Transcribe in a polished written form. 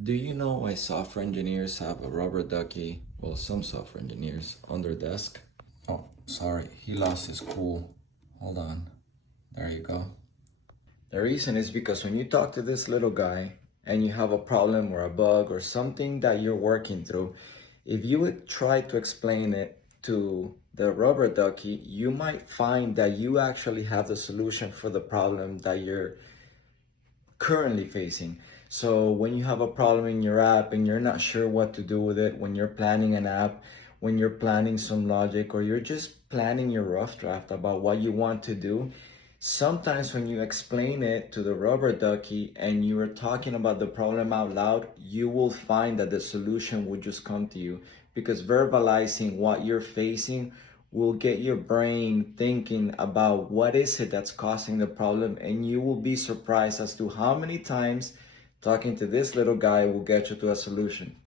Do you know why software engineers have a rubber ducky? Well, some software engineers on their desk. Oh, sorry, he lost his cool. Hold on. There you go. The reason is because when you talk to this little guy and you have a problem or a bug or something that you're working through, if you would try to explain it to the rubber ducky, you might find that you actually have the solution for the problem that you're currently facing. So when you have a problem in your app and you're not sure what to do with it, when you're planning an app, when you're planning some logic, or you're just planning your rough draft about what you want to do, sometimes when you explain it to the rubber ducky and you are talking about the problem out loud, you will find that the solution will just come to you, because verbalizing what you're facing will get your brain thinking about what is it that's causing the problem, and you will be surprised as to how many times talking to this little guy will get you to a solution.